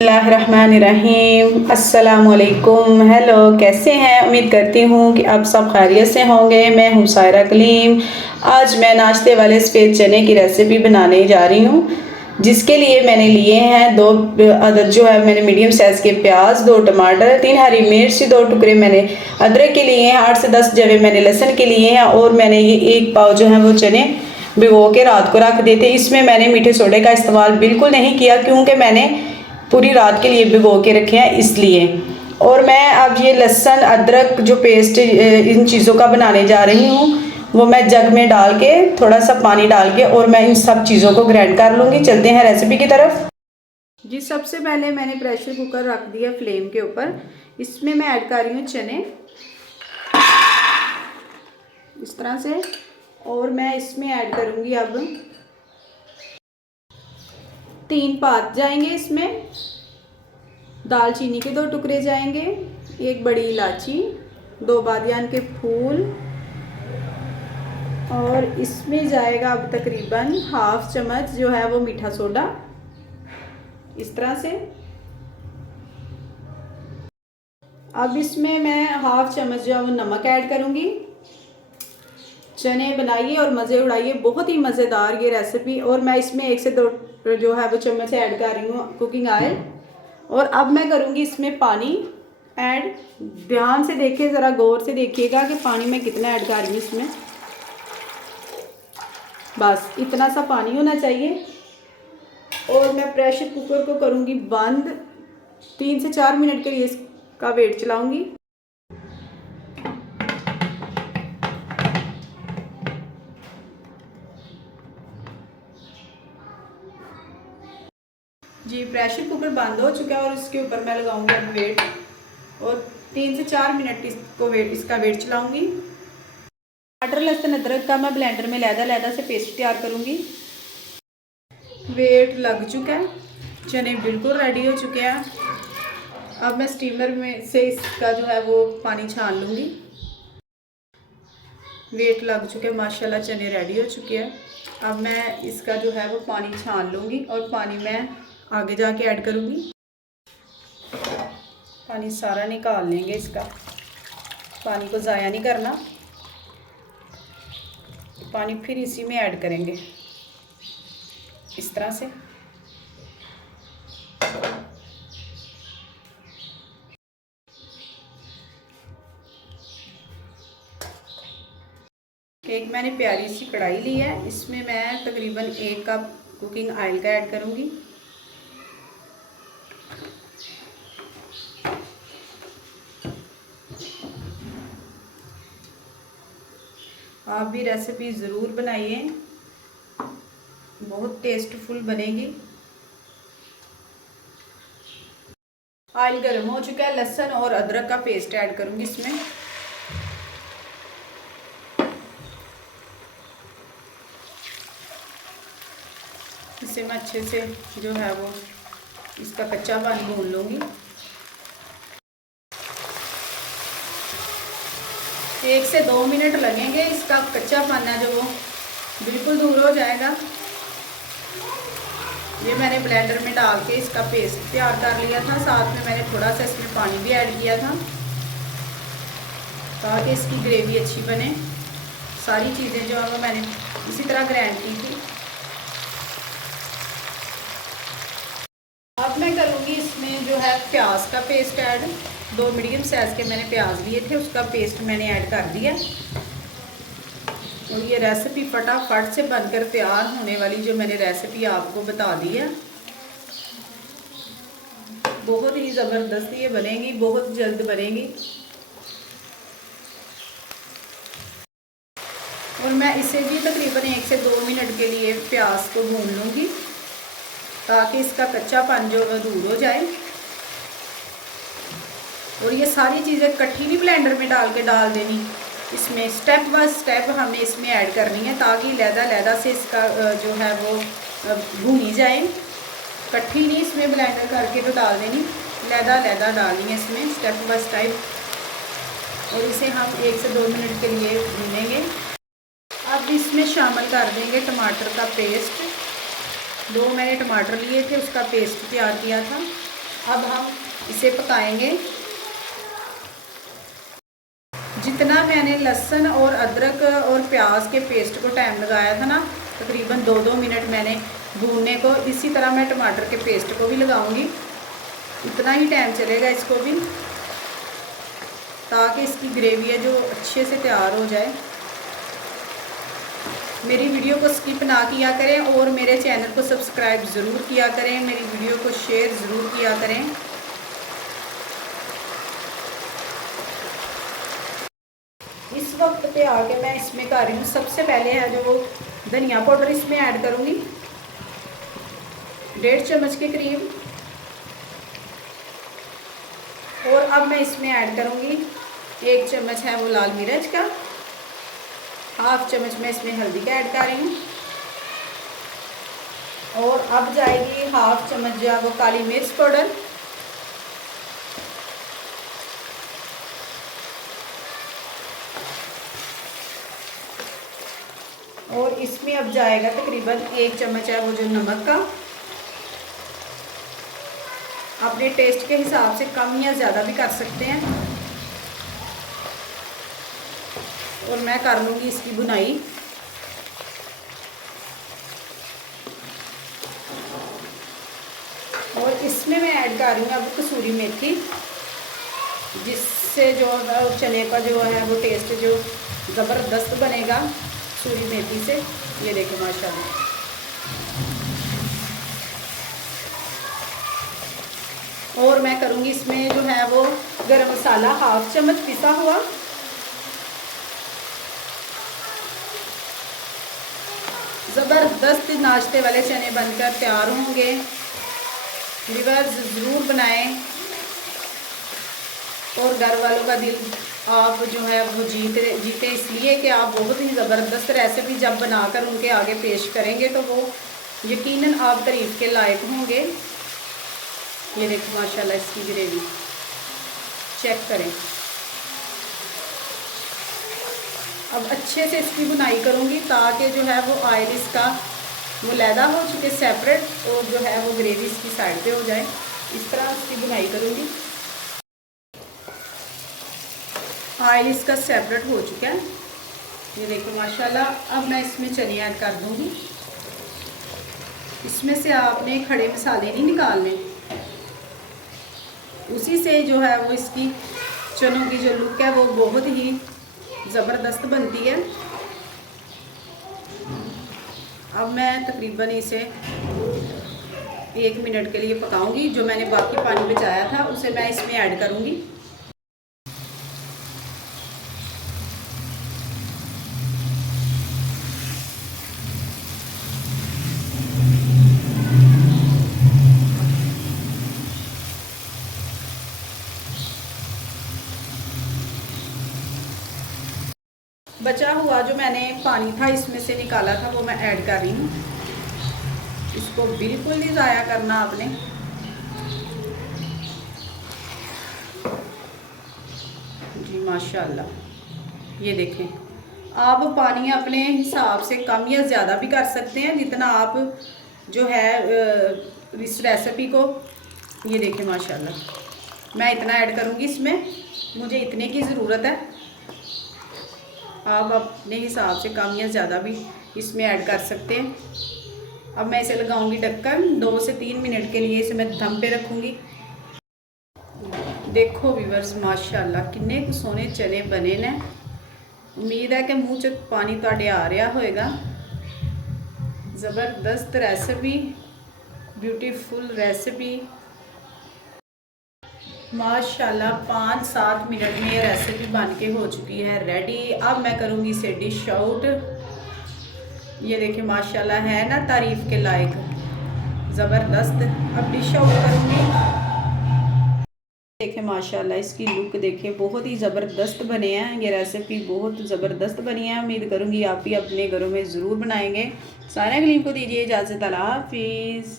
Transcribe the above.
बिस्मिल्लाहिर्रहमानिर्रहीम। अस्सलामुअलैकुम। हेलो, कैसे हैं? उम्मीद करती हूँ कि आप सब खैरियत से होंगे। मैं हूँ सायरा कलीम। आज मैं नाश्ते वाले सफ़ेद चने की रेसिपी बनाने जा रही हूँ, जिसके लिए मैंने लिए हैं दो अदद जो है मैंने मीडियम साइज़ के प्याज, 2 टमाटर, 3 हरी मिर्च, 2 टुकड़े मैंने अदरक के लिए हैं, 8 से 10 जवे मैंने लहसुन के लिए हैं और मैंने ये 1 पाव जो है वो चने भिगो के रात को रख दिए थे। इसमें मैंने मीठे सोडे का इस्तेमाल बिल्कुल नहीं किया, क्योंकि मैंने पूरी रात के लिए भिगो के रखे हैं इसलिए। और मैं अब ये लहसुन अदरक जो पेस्ट इन चीज़ों का बनाने जा रही हूँ, वो मैं जग में डाल के थोड़ा सा पानी डाल के और मैं इन सब चीज़ों को ग्राइंड कर लूँगी। चलते हैं रेसिपी की तरफ। जी, सबसे पहले मैंने प्रेशर कुकर रख दिया फ्लेम के ऊपर। इसमें मैं ऐड कर रही हूँ चने इस तरह से, और मैं इसमें ऐड करूँगी अब 3 पात जाएंगे इसमें, दालचीनी के 2 टुकड़े जाएंगे, 1 बड़ी इलायची, 2 बादियान के फूल, और इसमें जाएगा अब तकरीबन हाफ चम्मच जो है वो मीठा सोडा इस तरह से। अब इसमें मैं हाफ चम्मच जो है वो नमक ऐड करूँगी। चने बनाइए और मज़े उड़ाइए, बहुत ही मज़ेदार ये रेसिपी। और मैं इसमें 1 से 2 जो है वो चम्मच ऐड कर रही हूँ कुकिंग ऑयल। और अब मैं करूँगी इसमें पानी ऐड। ध्यान से देखिए, ज़रा गौर से देखिएगा कि पानी मैं कितना ऐड कर रही हूँ इसमें। बस इतना सा पानी होना चाहिए। और मैं प्रेशर कुकर को करूँगी बंद। 3 से 4 मिनट के लिए इसका वेट चलाऊँगी। जी, प्रेशर कुकर बंद हो चुका है और इसके ऊपर मैं लगाऊंगी अब वेट, और 3 से 4 मिनट इसका वेट चलाऊंगी। टमाटर लहसुन अदरक का मैं ब्लेंडर में लैदा से पेस्ट तैयार करूंगी। वेट लग चुका है, चने बिल्कुल रेडी हो चुके हैं। अब मैं स्टीमर में से इसका जो है वो पानी छान लूँगी। वेट लग चुके हैं, माशाल्लाह चने रेडी हो चुके हैं। अब मैं इसका जो है वो पानी छान लूँगी और पानी मैं आगे जाके ऐड करूँगी। पानी सारा निकाल लेंगे इसका, पानी को ज़ाया नहीं करना। पानी फिर इसी में ऐड करेंगे इस तरह से। एक मैंने प्यारी सी कढ़ाई ली है, इसमें मैं तकरीबन 1 कप कुकिंग ऑयल का ऐड करूँगी। आप भी रेसिपी ज़रूर बनाइए, बहुत टेस्टफुल बनेगी। ऑयल गर्म हो चुका है, लहसुन और अदरक का पेस्ट ऐड करूँगी इसमें। इसे मैं अच्छे से जो है वो इसका कच्चापन भून लूँगी। 1 से 2 मिनट लगेंगे, इसका कच्चापन है जो वो बिल्कुल दूर हो जाएगा। ये मैंने ब्लेंडर में डाल के इसका पेस्ट तैयार कर लिया था, साथ में मैंने थोड़ा सा इसमें पानी भी ऐड किया था ताकि इसकी ग्रेवी अच्छी बने। सारी चीज़ें जो है वो मैंने इसी तरह ग्राइंड की थी। अब मैं करूँगी इसमें जो है प्याज का पेस्ट ऐड। 2 मीडियम साइज़ के मैंने प्याज लिए थे, उसका पेस्ट मैंने ऐड कर दिया। और ये रेसिपी फटाफट से बनकर तैयार होने वाली जो मैंने रेसिपी आपको बता दी है, बहुत ही ज़बरदस्त ये बनेगी, बहुत जल्द बनेगी। और मैं इसे भी तकरीबन 1 से 2 मिनट के लिए प्याज को भून लूँगी ताकि इसका कच्चापन जो दूर हो जाए। और ये सारी चीज़ें इकट्ठी नहीं ब्लेंडर में डाल देनी, इसमें स्टेप बाय स्टेप हमें इसमें ऐड करनी है ताकि लैदा से इसका जो है वो भूनी जाए। इकट्ठी नहीं इसमें ब्लेंडर करके तो डाल देनी, लैदा डालनी है इसमें स्टेप बाय स्टेप। और इसे हम 1 से 2 मिनट के लिए भूनेंगे। अब इसमें शामिल कर देंगे टमाटर का पेस्ट। 2 मैंने टमाटर लिए थे, उसका पेस्ट तैयार किया था। अब हम इसे पकाएंगे। जितना मैंने लहसुन और अदरक और प्याज के पेस्ट को टाइम लगाया था ना, तकरीबन 2-2 मिनट मैंने भूनने को, इसी तरह मैं टमाटर के पेस्ट को भी लगाऊंगी। इतना ही टाइम चलेगा इसको भी, ताकि इसकी ग्रेवी है जो अच्छे से तैयार हो जाए। मेरी वीडियो को स्किप ना किया करें और मेरे चैनल को सब्सक्राइब ज़रूर किया करें, मेरी वीडियो को शेयर ज़रूर किया करें। इस वक्त पे आके मैं इसमें कर रही हूँ, सबसे पहले है जो धनिया पाउडर इसमें ऐड करूँगी 1.5 चम्मच के करीब। और अब मैं इसमें ऐड करूँगी 1 चम्मच है वो लाल मिर्च का, 1/2 चम्मच मैं इसमें हल्दी का ऐड कर रही हूँ। और अब जाएगी 1/2 चम्मच जो है वो काली मिर्च पाउडर। और इसमें अब जाएगा तकरीबन 1 चम्मच है वो जो नमक का। अपने टेस्ट के हिसाब से कम या ज़्यादा भी कर सकते हैं। और मैं कर लूँगी इसकी भुनाई। और इसमें मैं ऐड कर रही हूँ अब कसूरी मेथी, जिससे जो चने का जो है वो टेस्ट जो ज़बरदस्त बनेगा कसूरी मेथी से। ये देखो माशाल्लाह। और मैं करूँगी इसमें जो है वो गरम मसाला 1/2 चम्मच पिसा हुआ। ज़बरदस्त नाश्ते वाले चने बनकर तैयार होंगे। व्यूअर्स ज़रूर बनाएं और घर वालों का दिल आप जो है वो जीते इसलिए कि आप बहुत ही ज़बरदस्त रेसिपी जब बनाकर उनके आगे पेश करेंगे तो वो यकीनन आप तारीफ़ के लायक होंगे। ये देखो माशाल्लाह इसकी ग्रेवी चेक करें। अब अच्छे से इसकी बुनाई करूँगी ताकि जो है वो ऑयल इसका वो लैदा हो चुके सेपरेट, और जो है वो ग्रेवी इसकी साइड पे हो जाए। इस तरह इसकी बुनाई करूँगी। ऑयल इसका सेपरेट हो चुका है, ये देखो माशाल्लाह। अब मैं इसमें चने ऐड कर दूँगी। इसमें से आपने खड़े मसाले नहीं निकालने, उसी से जो है वो इसकी चनों की जो लुक है वो बहुत ही ज़बरदस्त बनती है। अब मैं तकरीबन इसे 1 मिनट के लिए पकाऊंगी। जो मैंने बाकी पानी बचाया था उसे मैं इसमें ऐड करूंगी। बचा हुआ जो मैंने पानी था इसमें से निकाला था वो मैं ऐड कर रही हूँ। इसको बिल्कुल नहीं ज़ाया करना आपने। जी माशाल्लाह। ये देखें, आप पानी अपने हिसाब से कम या ज़्यादा भी कर सकते हैं जितना आप जो है इस रेसिपी को। ये देखें माशाल्लाह, मैं इतना ऐड करूँगी इसमें, मुझे इतने की ज़रूरत है। आप अपने हिसाब से कम या ज़्यादा भी इसमें ऐड कर सकते हैं। अब मैं इसे लगाऊंगी ढक्कन। 2 से 3 मिनट के लिए इसे मैं दम पे रखूँगी। देखो व्यूअर्स माशाल्लाह किन्ने कुछ सोने चने बने ने। उम्मीद है कि मुँह च पानी तुहाडे आ रहा होएगा। ज़बरदस्त रेसिपी, ब्यूटीफुल रेसिपी माशाल्लाह। 5-7 मिनट में ये रेसिपी बन के हो चुकी है रेडी। अब मैं करूँगी इसे डिश आउट। ये देखिए माशाल्लाह है ना तारीफ़ के लायक, ज़बरदस्त। अब डिश आउट करूँगी। देखिए माशाल्लाह इसकी लुक देखिए, बहुत ही ज़बरदस्त बने हैं। ये रेसिपी बहुत ज़बरदस्त बनी है। उम्मीद करूँगी आप भी अपने घरों में ज़रूर बनाएंगे। सारा कलीम को दीजिए इजाज़त। अल्लाह हाफिज़।